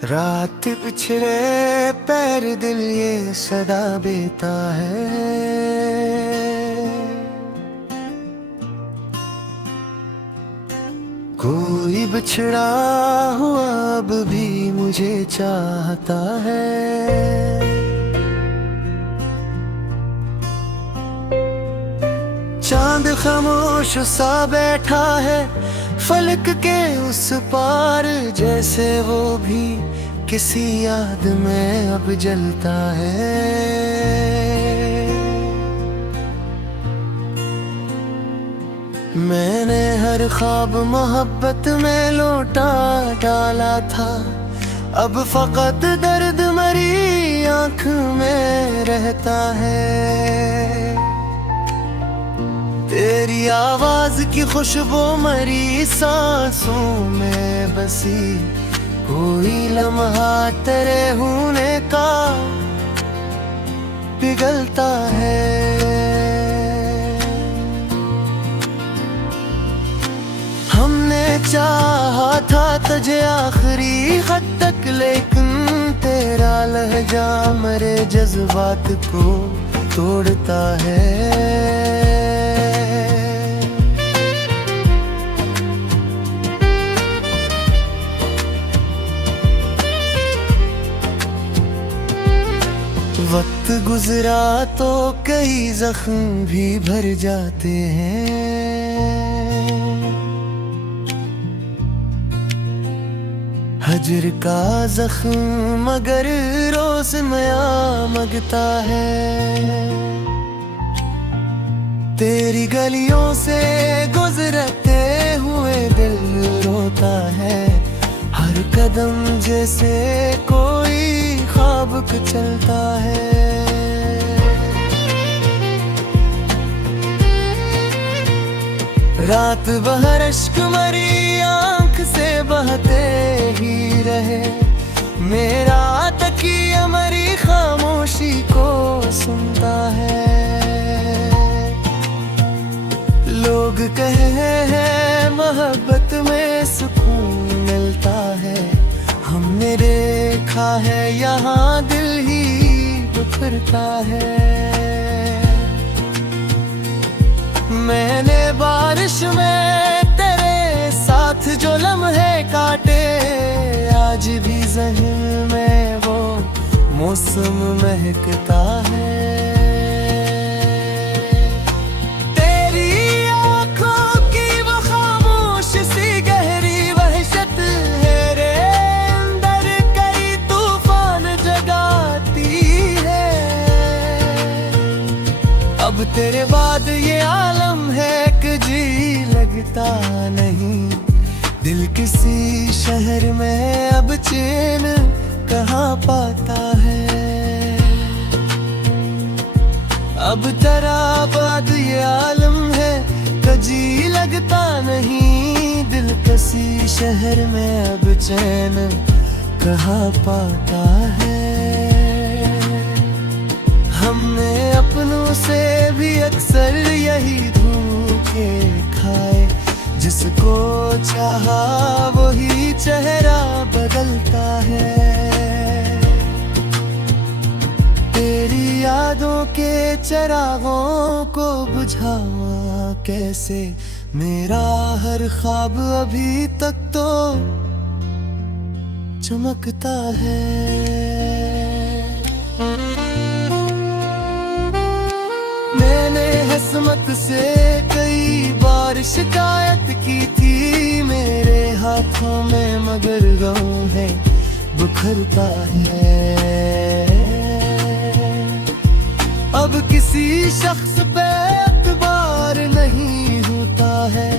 रात पिछड़े पैर दिल ये सदा बेता है। कोई बिछड़ा हुआ अब भी मुझे चाहता है। चांद खामोश सा बैठा है फलक के उस पार, जैसे वो भी किसी याद में अब जलता है। मैंने हर ख्वाब मोहब्बत में लौटा डाला था, अब फकत दर्द मरी आंख में रहता है। तेरी आवाज की खुशबू मरी सांसों में बसी, कोई लम्हा तेरे होने का पिघलता है। हमने चाहा था तुझे आखिरी हद तक, लेकिन तेरा लहजा मेरे जज्बात को तोड़ता है। वक्त गुजरा तो कई जख्म भी भर जाते हैं। हजर का जख्म मगर रोज नया मगता है। तेरी गलियों से गुजरते हुए दिल रोता है, हर कदम जैसे कोई ख्वाब चलता है। रात भर अश्क मरी आंख से बहते ही रहे, मेरा तकिया मरी खामोशी को सुनता है। लोग कहे हैं मोहब्बत में सुकून मिलता है, हमने देखा है यहाँ दिल ही बिखरता है। मैंने बारिश में तेरे साथ जो लम्हे काटे, आज भी ज़हन में वो मौसम महकता है। अब तेरे बाद ये आलम है कि जी लगता नहीं, दिल किसी शहर में अब चैन कहाँ पाता है। अब तेरा बाद ये आलम है कि जी लगता नहीं, दिल किसी शहर में अब चैन कहाँ पाता है। हमने अपनों से भी अक्सर यही धोखे खाए, जिसको चाहा वही चेहरा बदलता है। तेरी यादों के चिरागों को बुझावा कैसे, मेरा हर ख्वाब अभी तक तो चमकता है। मैंने हसमत से कई बार शिकायत की थी, मेरे हाथों में मगर गम है बुखरता है। अब किसी शख्स पे एतबार नहीं होता है,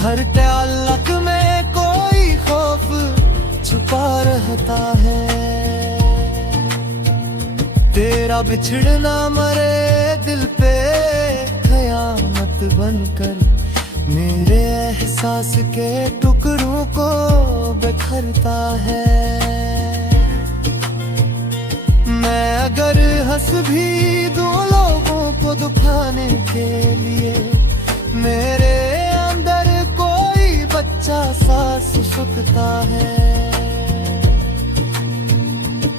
हर ताल्लुक में कोई खौफ छुपा रहता है। तेरा बिछड़ना मरे दिल पे क़यामत बनकर, मेरे एहसास के टुकड़ों को बिखरता है। मैं अगर हंस भी दूं लोगों को दुखाने के लिए, मेरे अंदर कोई बच्चा सा सुसुकता है।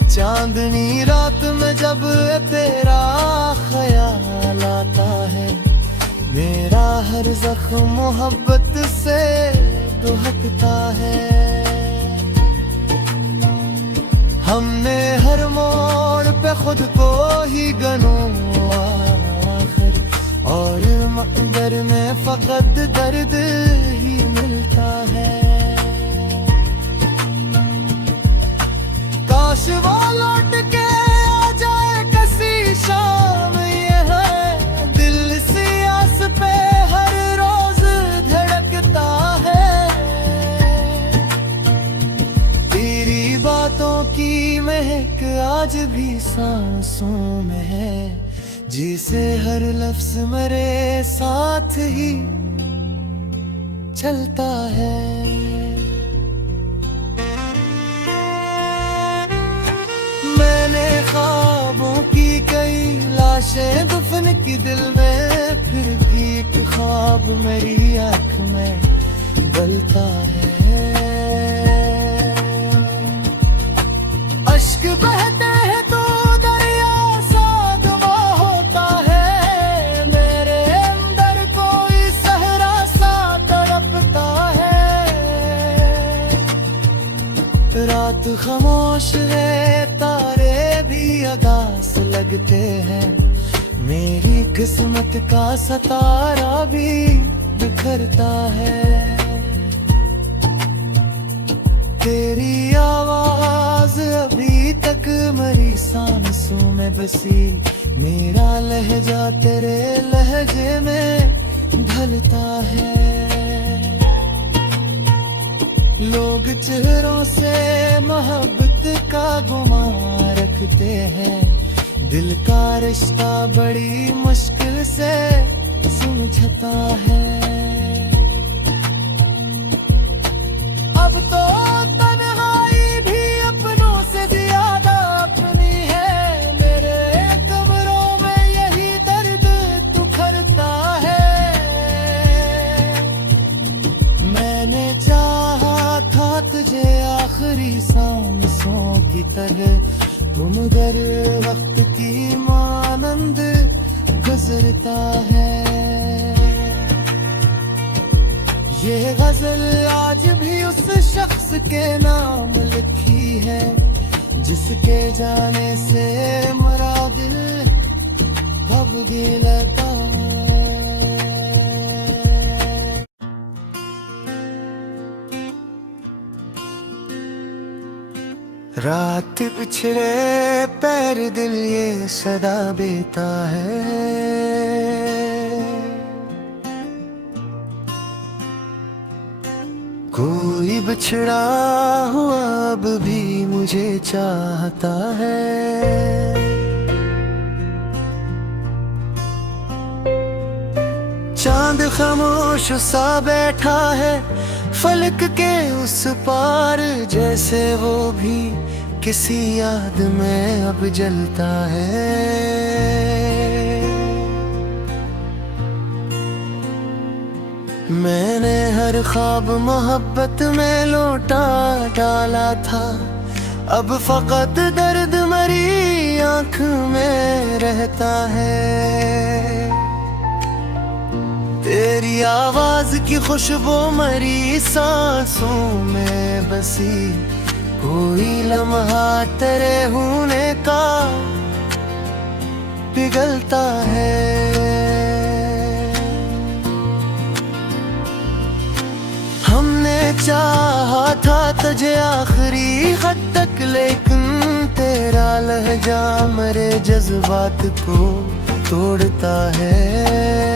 चांदनी रात में जब तेरा ख्याल आता है, मेरा हर जख्म मोहब्बत से दुहकता है। हमने हर मोड़ पे खुद को ही गनो आखिर, और मकदर में फकत दर्द ही मिलता है। काश वो लौट के आ जाए किसी शाम, ये है दिल सी आस पे हर रोज धड़कता है। तेरी बातों की महक आज भी सांसों में है, जिसे हर लफ्ज मेरे साथ ही चलता है। मैंने ख्वाबों की कई लाशें दफन की दिल में, फिर भी एक ख्वाब मेरी आँख में गलता है। अश्क बहते हैं तो दरिया सागवा होता है, मेरे अंदर कोई सहरा सा तड़पता है। रात खामोश है, तारे भी अदास लगते हैं, मेरी किस्मत का सितारा भी बिखरता है। तेरी आवाज अभी तक मेरी सांसों में बसी, मेरा लहजा तेरे लहजे में ढलता है। लोग चेहरों से मोहब्बत का गुमान रखते हैं, दिल का रिश्ता बड़ी मुश्किल से समझता है। अब तो तन्हाई भी अपनों से ज्यादा अपनी है, मेरे कमरों में यही दर्द दुखरता है। मैंने चाहा था तुझे आखिरी सांसों की तरह, तुम मगर वक्त की मानंद गुजरता है। ये गजल आज भी उस शख्स के नाम लिखी है, जिसके जाने से मेरा दिल कब भी लगा है। रात पिछड़े पैर दिल ये सदा बेता है, कोई बिछड़ा हुआ अब भी मुझे चाहता है। चांद खामोश सा बैठा है फलक के उस पार, जैसे वो भी किसी याद में अब जलता है। मैंने हर ख्वाब मोहब्बत में लौटा डाला था, अब फकत दर्द मरी आँख में रहता है। तेरी आवाज की खुशबू मरी सांसों में बसी, कोई लम्हा तेरे होने का पिघलता है। हमने चाहा था तुझे आखिरी हद तक, लेकिन तेरा लहजा मेरे जज्बात को तोड़ता है।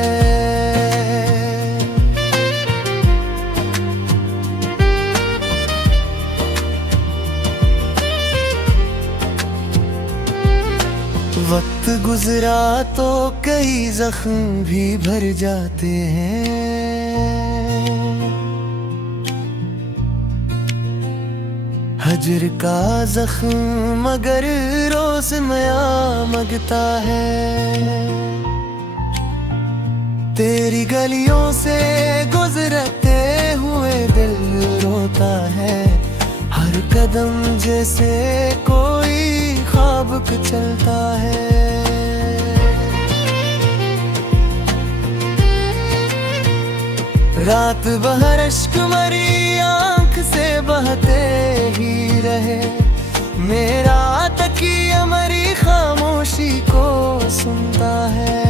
वक्त गुजरा तो कई जख्म भी भर जाते हैं, हजर का जख्म मगर रोज नया मगता है। तेरी गलियों से गुजरते हुए दिल रोता है, हर कदम जैसे कोई मुताबिक चलता है। रात भर अश्क मरी आंख से बहते ही रहे, मेरा तकिया मरी खामोशी को सुनता है।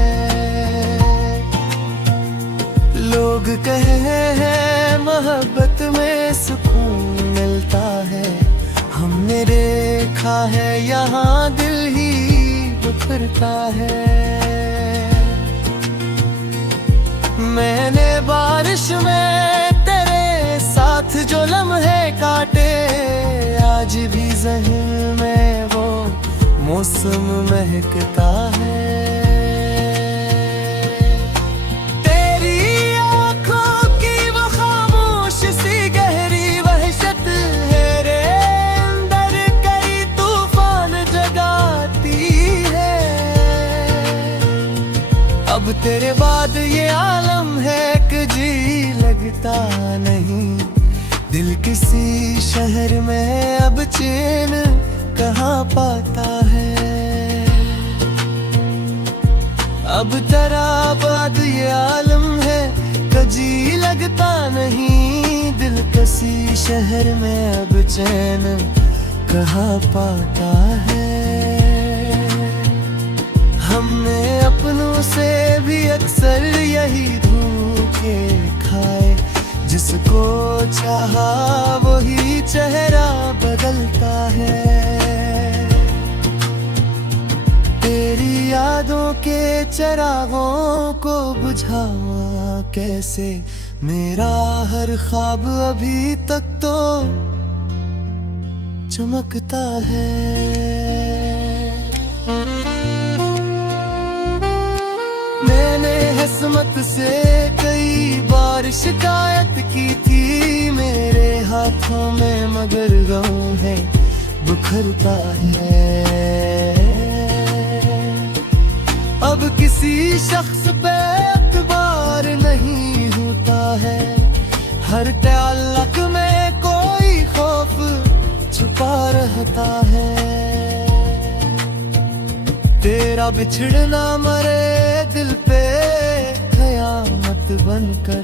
लोग कहे हैं मोहब्बत में सुकून मिलता है, हमने देखा है यहाँ दिल ही बिखरता है। मैंने बारिश में तेरे साथ जो लम्हे काटे, आज भी ज़हन में वो मौसम महकता है। तेरी आँखों की वो खामोश सी गहरी वहशत है रे, अंदर कई तूफान जगाती है। अब तेरे बाद ये आलम है कि जी लगता नहीं, दिल किसी शहर में अब चैन कहाँ पाता है। अब तेरा बाद ये आलम है कि जी लगता नहीं, दिल किसी शहर में अब चैन कहाँ पाता है। हमने अपनों से भी अक्सर यही धोखे खाए, जिसको चाहा वही चेहरा बदलता है। तेरी यादों के चिरागों को बुझावा कैसे, मेरा हर ख्वाब अभी तक तो चमकता है। मैंने किस्मत से कई बार शिकायत की थी, मेरे हाथों में मगर गम है बिखरता है। अब किसी शख्स पे एतबार नहीं होता है, हर ताल्लुक में कोई खौफ छुपा रहता है। तेरा बिछड़ना मरे दिल पे कयामत बनकर,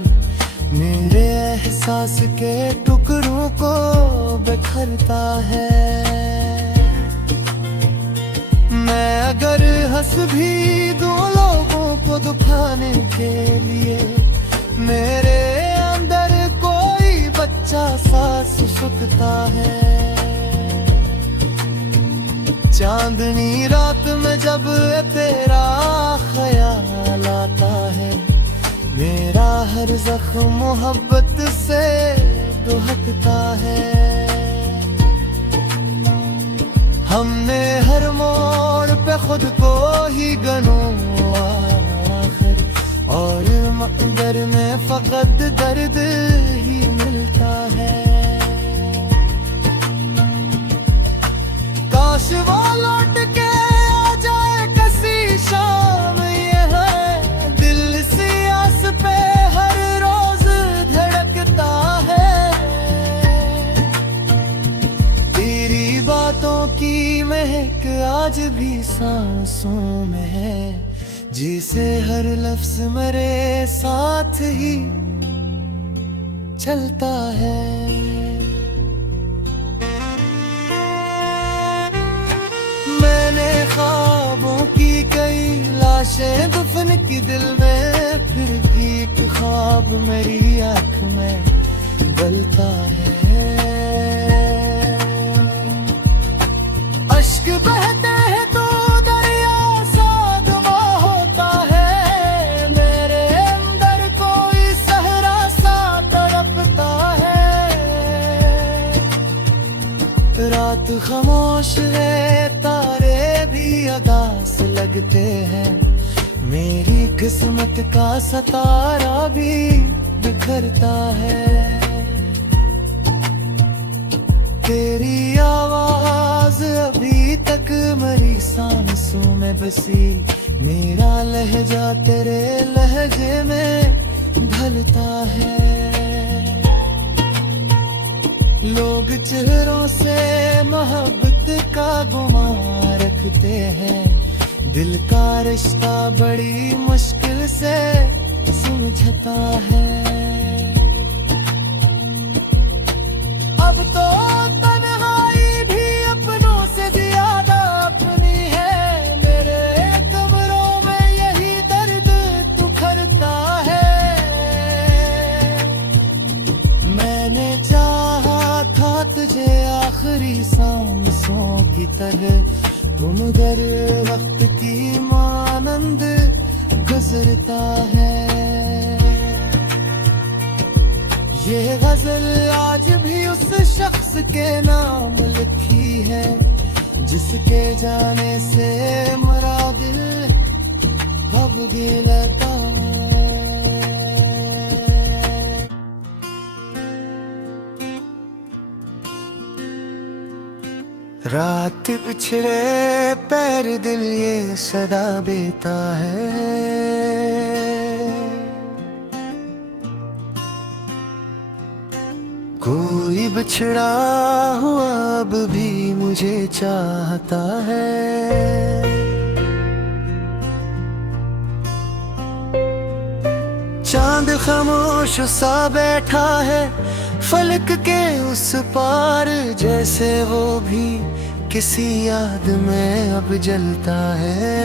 मेरे एहसास के टुकड़ों को बिखरता है। मैं अगर हंस भी दूं लोगों को दुखाने के लिए, मेरे अंदर कोई बच्चा सा सुसुकता है। चांदनी रात में जब तेरा ख्याल आता है, मेरा हर जख्म मोहब्बत से दुहकता है। हमने हर मोड़ पे खुद को ही गनो आखिर, और मकदर में फकत दर्द ही मिलता है। काश वो लौट के आ जाए किसी शाम, ये है दिल सी आस पे हर रोज धड़कता है। तेरी बातों की महक आज भी सांसों में है, जिसे हर लफ्ज मेरे साथ ही चलता है। ख्वाबों की कई लाशें दफन की दिल में, फिर भी एक ख्वाब मेरी आँख में बलता है। अश्क बहते हैं तो दरिया सागवा होता है, मेरे अंदर कोई सहरा सा तड़पता है। रात खामोश है, तारे भी अदास लगते हैं, मेरी किस्मत का सतारा भी बिखरता है। तेरी आवाज अभी तक मेरी सांसों में बसी, मेरा लहजा तेरे लहजे में ढलता है। लोग चेहरों से मोहब्बत का गुमान रखते होते हैं। दिल का रिश्ता बड़ी मुश्किल से सुलझता है। अब तो तन्हाई भी अपनों से ज्यादा अपनी है। मेरे कब्रों में यही दर्द दुखरता है। मैंने चाहा था तुझे आखिरी सांसों की तरह, तुम मगर वक्त की मानंद गुजरता है। ये गजल आज भी उस शख्स के नाम लिखी है, जिसके जाने से मेरा दिल अब गिलता है। रात बिछड़े पैर दिल ये सदा बेता है। कोई बिछड़ा हुआ अब भी मुझे चाहता है। चांद खामोश सा बैठा है फलक के उस पार, जैसे वो भी किसी याद में अब जलता है।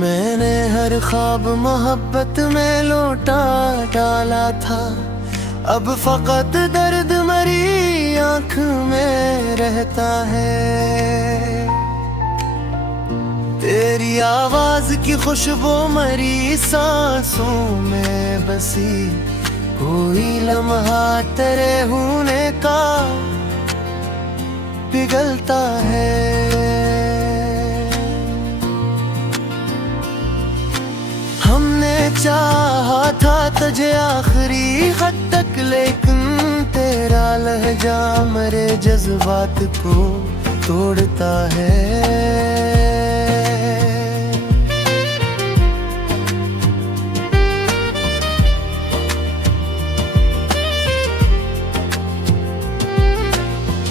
मैंने हर ख्वाब मोहब्बत में लौटा डाला था, अब फकत दर्द मरी आँख में रहता है। तेरी आवाज की खुशबू मरी सांसों में बसी, कोई लम्हा तेरे होने का पिघलता है। हमने चाहा था तुझे आखिरी हद तक, लेकिन तेरा लहजा मेरे जज्बात को तोड़ता है।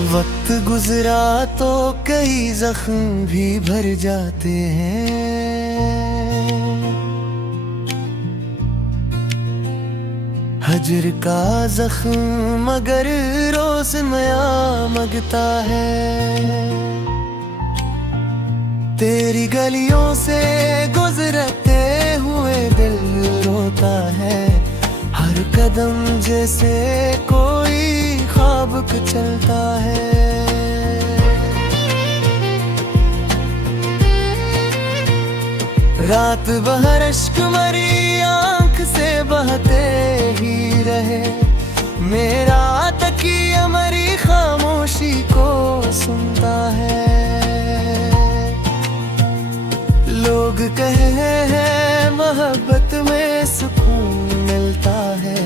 वक्त गुजरा तो कई जख्म भी भर जाते हैं। हजर का जख्म मगर रोज नया मगता है। तेरी गलियों से गुजरते हुए दिल रोता है। हर कदम जैसे कोई ख्वाब चलता है। रात भर अश्क मरी आंख से बहते ही रहे। मेरा तकिया मरी खामोशी को सुनता है। लोग कहे हैं मोहब्बत में सुकून मिलता है,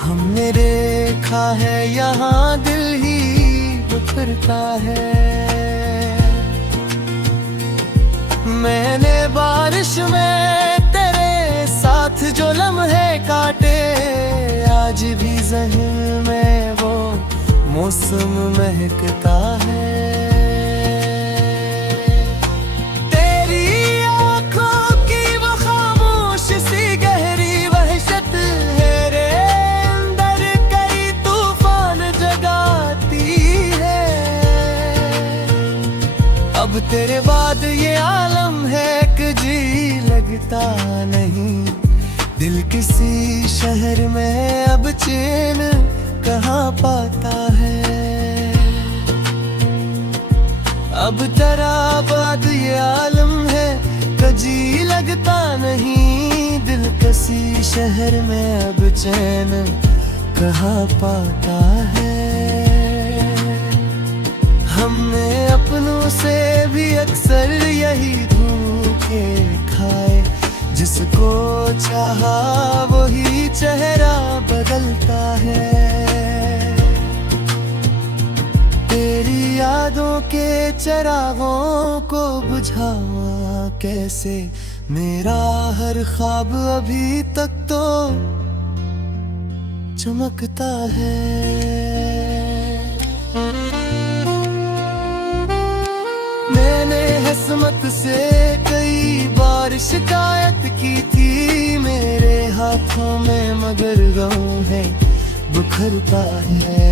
हमने देखा है यहाँ दिल ही बिखरता है। मैंने बारिश में तेरे साथ जो लम्हे काटे, आज भी ज़हन में वो मौसम महकता है। अब तेरे बाद ये आलम है कि जी लगता नहीं। दिल किसी शहर में अब चैन कहाँ पाता है। अब तेरा बाद ये आलम है कि जी लगता नहीं। दिल किसी शहर में अब चैन कहाँ पाता है। हमने अपनों से भी अक्सर यही धोखे खाए, जिसको चाहा वही चेहरा बदलता है। तेरी यादों के चिरागों को बुझावा कैसे, मेरा हर ख्वाब अभी तक तो चमकता है। मैंने किस्मत से कई बार शिकायत की थी मेरे हाथों में, मगर गम है बुखरता है।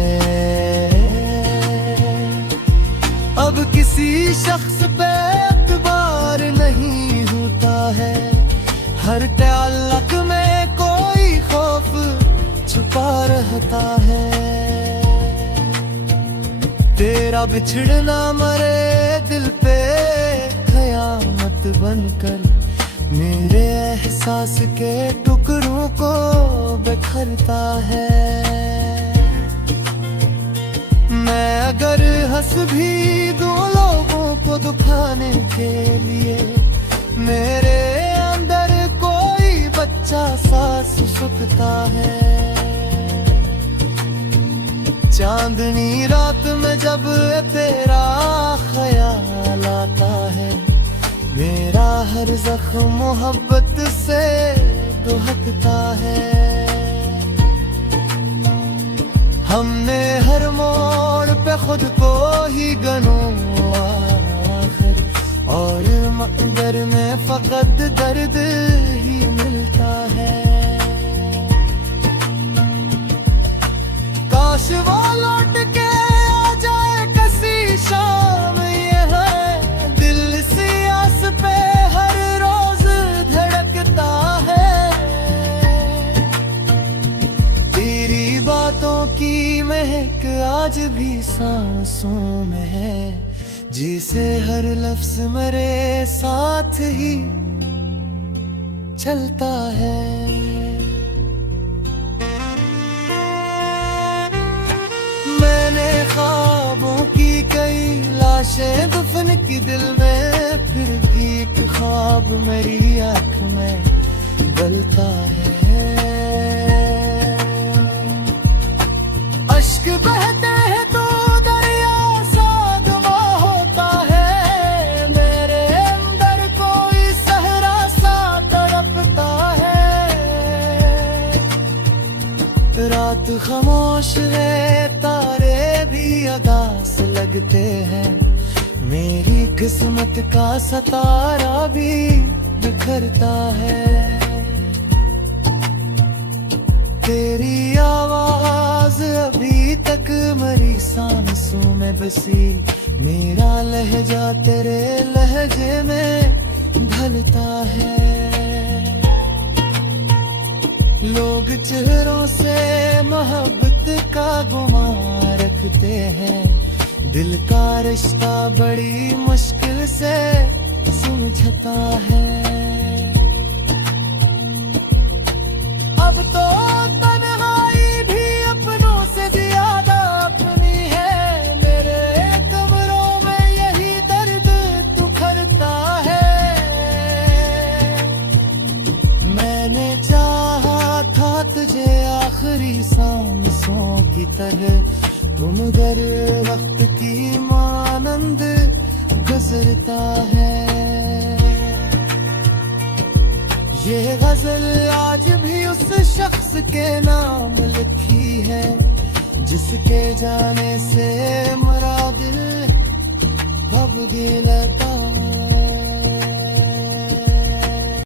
अब किसी शख्स पे एतबार नहीं होता है, हर ताल्लुक में कोई खौफ छुपा रहता है। तेरा बिछड़ना मरे दिल पे कयामत बनकर, मेरे एहसास के टुकड़ों को बिखरता है। मैं अगर हंस भी दूं लोगों को दुखाने के लिए, मेरे अंदर कोई बच्चा सा सुसुकता है। चांदनी रात में जब तेरा ख्याल आता है, मेरा हर जख्म मोहब्बत से दुहकता है। हमने हर मोड़ पे खुद को ही गनो आखिर, और मगर में फकत दर्द ही मिलता है। काश वो लौट के आ जाए किसी शाम, ये है दिल सी आस पे हर रोज धड़कता है। तेरी बातों की महक आज भी सांसों में है, जिसे हर लफ्ज मेरे साथ ही चलता है। ख्वाबों की कई लाशें दफन की दिल में, फिर भी एक ख्वाब मेरी आँख में गलता है। अश्क बहते हैं तो दरिया सागवा होता है, मेरे अंदर कोई सहरा सा तड़पता है। रात खामोश है, तारे भी अदास लगते हैं, मेरी किस्मत का सितारा भी बिखरता है। तेरी आवाज अभी तक मेरी सांसों में बसी, मेरा लहजा तेरे लहजे में ढलता है। लोग चेहरों से मोहब्बत का गुमान रखते हैं, दिल का रिश्ता बड़ी मुश्किल से समझता है। अब तो तन्हाई भी अपनों से ज्यादा अपनी है, मेरे कब्रों में यही दर्द दुखरता है। मैंने चाहा था तुझे आखिरी सांसों की तरह, तुम मगर वक्त की मानंद गुजरता है। ये गजल आज भी उस शख्स के नाम लिखी है, जिसके जाने से मेरा दिल अब गिलता